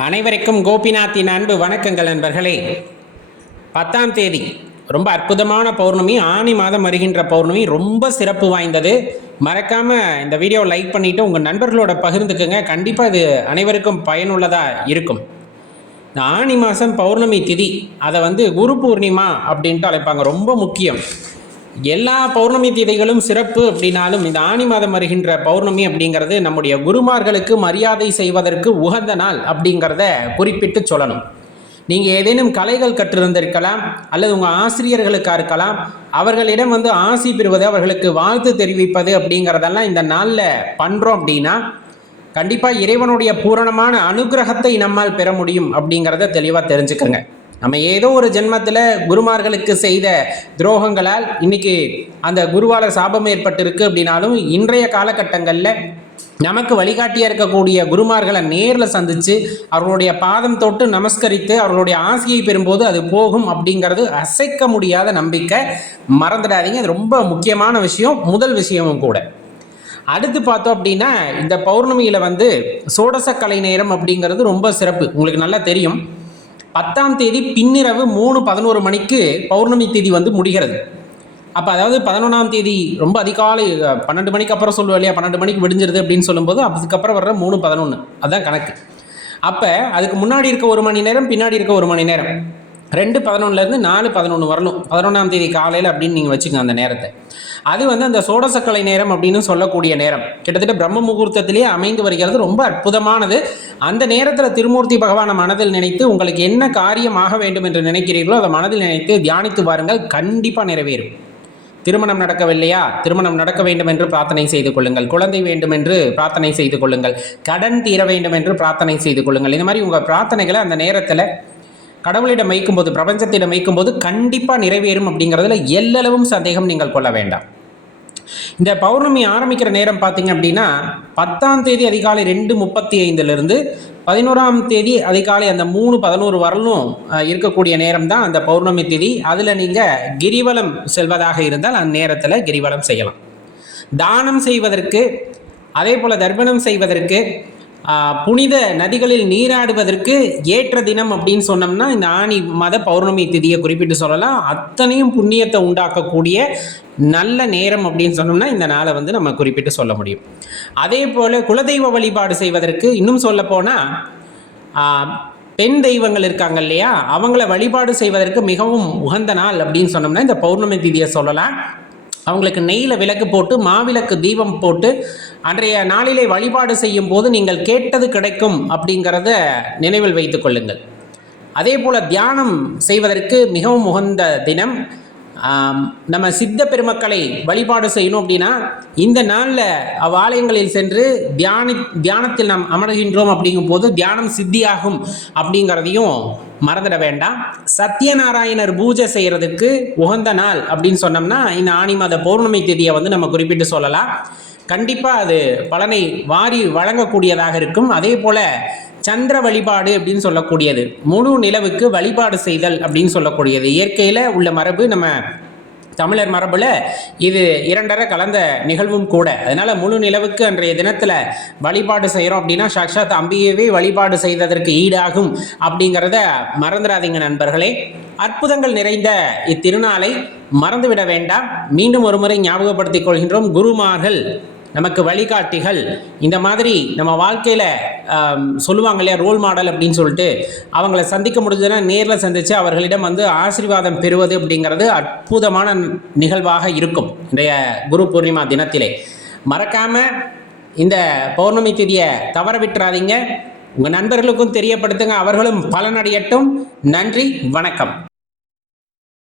அனைவருக்கும் கோபிநாத்தின் அன்பு வணக்கங்கள் நண்பர்களே. பத்தாம் தேதி ரொம்ப அற்புதமான பௌர்ணமி ஆனி மாதம் வருகின்ற பௌர்ணமி ரொம்ப சிறப்பு வாய்ந்தது. மறக்காமல் இந்த வீடியோவை லைக் பண்ணிவிட்டு உங்கள் நண்பர்களோட பகிர்ந்துக்குங்க. கண்டிப்பாக இது அனைவருக்கும் பயனுள்ளதாக இருக்கும். இந்த ஆனி மாதம் பௌர்ணமி திதி அதை வந்து குரு பூர்ணிமா அப்படின்ட்டு அழைப்பாங்க. ரொம்ப முக்கியம். எல்லா பௌர்ணமி திதைகளும் சிறப்பு அப்படின்னாலும் இந்த ஆணி மாதம் வருகின்ற பௌர்ணமி அப்படிங்கிறது நம்முடைய குருமார்களுக்கு மரியாதை செய்வதற்கு உகந்த நாள் அப்படிங்கிறத குறிப்பிட்டு சொல்லணும். நீங்கள் ஏதேனும் கலைகள் கற்றிருந்திருக்கலாம் அல்லது உங்கள் ஆசிரியர்களுக்காக இருக்கலாம் அவர்களிடம் வந்து ஆசி பெறுவது அவர்களுக்கு வாழ்த்து தெரிவிப்பது அப்படிங்கிறதெல்லாம் இந்த நாளில் பண்ணுறோம் அப்படின்னா கண்டிப்பாக இறைவனுடைய பூரணமான அனுகிரகத்தை நம்மால் பெற முடியும் அப்படிங்கிறத தெளிவாக தெரிஞ்சுக்கோங்க. நம்ம ஏதோ ஒரு ஜென்மத்தில் குருமார்களுக்கு செய்த துரோகங்களால் இன்னைக்கு அந்த குருவால சாபம் ஏற்பட்டிருக்கு அப்படின்னாலும் இன்றைய காலகட்டங்களில் நமக்கு வழிகாட்டியாக இருக்கக்கூடிய குருமார்களை நேரில் சந்தித்து அவர்களுடைய பாதம் தொட்டு நமஸ்கரித்து அவர்களுடைய ஆசையை பெறும்போது அது போகும் அப்படிங்கிறது அசைக்க முடியாத நம்பிக்கை. மறந்துடாதீங்க அது ரொம்ப முக்கியமான விஷயம் முதல் விஷயமும் கூட. அடுத்து பார்த்தோம் அப்படின்னா இந்த பௌர்ணமியில் வந்து சோடச கலை நேரம் அப்படிங்கிறது ரொம்ப சிறப்பு. உங்களுக்கு நல்லா தெரியும். பத்தாம் தேதி பின்னிரவு மூணு பதினோரு மணிக்கு பௌர்ணமி தேதி வந்து முடிகிறது. அப்போ அதாவது பதினொன்றாம் தேதி ரொம்ப அதிகாலை பன்னெண்டு மணிக்கு அப்புறம் சொல்லுவோம் இல்லையா? பன்னெண்டு மணிக்கு விடிஞ்சிருது அப்படின்னு சொல்லும்போது அதுக்கப்புறம் வர்ற மூணு பதினொன்று அதுதான் கணக்கு. அப்போ அதுக்கு முன்னாடி இருக்க ஒரு மணி நேரம் பின்னாடி இருக்க ஒரு மணி நேரம். ரெண்டு பதினொன்றுலேருந்து நாலு பதினொன்று வரணும். பதினொன்றாம் தேதி காலையில் அப்படின்னு நீங்கள் வச்சுக்கோங்க அந்த நேரத்தை. அது வந்து அந்த சோடசக்கலை நேரம் அப்படின்னு சொல்லக்கூடிய நேரம். கிட்டத்தட்ட பிரம்ம முகூர்த்தத்திலே அமைந்து வருகிறது. ரொம்ப அற்புதமானது. அந்த நேரத்தில் திருமூர்த்தி பகவானை மனதில் நினைத்து உங்களுக்கு என்ன காரியம் ஆக வேண்டும் என்று நினைக்கிறீர்களோ அதை மனதில் நினைத்து தியானித்து பாருங்கள் கண்டிப்பாக நிறைவேறும். திருமணம் நடக்கவில்லையா? திருமணம் நடக்க வேண்டும் என்று பிரார்த்தனை செய்து கொள்ளுங்கள். குழந்தை வேண்டும் என்று பிரார்த்தனை செய்து கொள்ளுங்கள். கடன் தீர வேண்டும் என்று பிரார்த்தனை செய்து கொள்ளுங்கள். இந்த மாதிரி உங்கள் பிரார்த்தனைகளை அந்த நேரத்தில் கடவுளிடம் வைக்கும்போது பிரபஞ்சத்திடம் வைக்கும்போது கண்டிப்பாக நிறைவேறும் அப்படிங்கிறதுல எல்லளவும் சந்தேகம் நீங்கள் கொள்ள வேண்டாம். இந்த பௌர்ணமி ஆரம்பிக்கிற நேரம் பார்த்தீங்க அப்படின்னா பத்தாம் தேதி அதிகாலை ரெண்டு முப்பத்தி ஐந்துலேருந்து பதினோராம் தேதி அதிகாலை அந்த மூணு பதினோரு வரலும் இருக்கக்கூடிய நேரம் தான் அந்த பௌர்ணமி தேதி. அதில் நீங்கள் கிரிவலம் செல்வதாக இருந்தால் அந்த நேரத்தில் கிரிவலம் செய்யலாம். தானம் செய்வதற்கு அதே போல் தர்ப்பணம் செய்வதற்கு புனித நதிகளில் நீராடுவதற்கு ஏற்ற தினம் அப்படின்னு சொன்னோம்னா இந்த ஆணி மத பௌர்ணமி திதியை குறிப்பிட்டு சொல்லலாம். அத்தனையும் புண்ணியத்தை உண்டாக்கக்கூடிய நல்ல நேரம் அப்படின்னு சொன்னோம்னா இந்த நாளை வந்து நம்ம குறிப்பிட்டு சொல்ல முடியும். அதே போல் குலதெய்வ வழிபாடு செய்வதற்கு இன்னும் சொல்ல போனால் பெண் தெய்வங்கள் இருக்காங்க இல்லையா? அவங்கள வழிபாடு செய்வதற்கு மிகவும் உகந்த நாள் அப்படின்னு சொன்னோம்னா இந்த பௌர்ணமி திதியை சொல்லலாம். அவங்களுக்கு நெய்யில் விளக்கு போட்டு மாவிளக்கு தீபம் போட்டு அன்றைய நாளிலே வழிபாடு செய்யும் போது நீங்கள் கேட்டது கிடைக்கும் அப்படிங்கிறத நினைவில் வைத்து கொள்ளுங்கள். அதே போல் தியானம் செய்வதற்கு மிகவும் உகந்த தினம். நம்ம சித்த பெருமக்களை வழிபாடு செய்யணும் அப்படின்னா இந்த நாளில் அவ்வாலயங்களில் சென்று தியானி தியானத்தில் நாம் அமர்கின்றோம் அப்படிங்கும் போது தியானம் சித்தியாகும் அப்படிங்கிறதையும் மறந்துட வேண்டாம். சத்யநாராயணர் பூஜை செய்கிறதுக்கு உகந்த நாள் அப்படின்னு சொன்னோம்னா இந்த ஆணி மாத பௌர்ணமி தேதியை வந்து நம்ம குறிப்பிட்டு சொல்லலாம். கண்டிப்பாக அது பலனை வாரி வழங்கக்கூடியதாக இருக்கும். அதே போல் சந்திர வழிபாடு அப்படின்னு சொல்லக்கூடியது. முழு நிலவுக்கு வழிபாடு செய்தல் அப்படின்னு சொல்லக்கூடியது. இயற்கையில் உள்ள மரபு நம்ம தமிழர் மரபில் இது இரண்டரை கலந்த நிகழ்வும் கூட. அதனால் முழு நிலவுக்கு அன்றைய தினத்தில் வழிபாடு செய்கிறோம் அப்படின்னா சாக்ஷாத் அம்பியவே வழிபாடு செய்ததற்கு ஈடாகும் அப்படிங்கிறத மறந்துடாதீங்க நண்பர்களே. அற்புதங்கள் நிறைந்த இத்திருநாளை மறந்துவிட வேண்டாம். மீண்டும் ஒரு முறை ஞாபகப்படுத்திக் கொள்கின்றோம். குருமார்கள் நமக்கு வழிகாட்டிகள். இந்த மாதிரி நம்ம வாழ்க்கையில் சொல்லுவாங்க இல்லையா ரோல் மாடல் அப்படின்னு சொல்லிட்டு அவங்கள சந்திக்க முடிஞ்சதுன்னா நேரில் சந்தித்து அவர்களிடம் வந்து ஆசீர்வாதம் பெறுவது அப்படிங்கிறது அற்புதமான நிகழ்வாக இருக்கும் இன்றைய குரு பூர்ணிமா தினத்திலே. மறக்காமல் இந்த பௌர்ணமி திதியை தவற விட்டுறாதீங்க. உங்கள் நண்பர்களுக்கும் தெரியப்படுத்துங்க. அவர்களும் பலனடையட்டும். நன்றி வணக்கம்.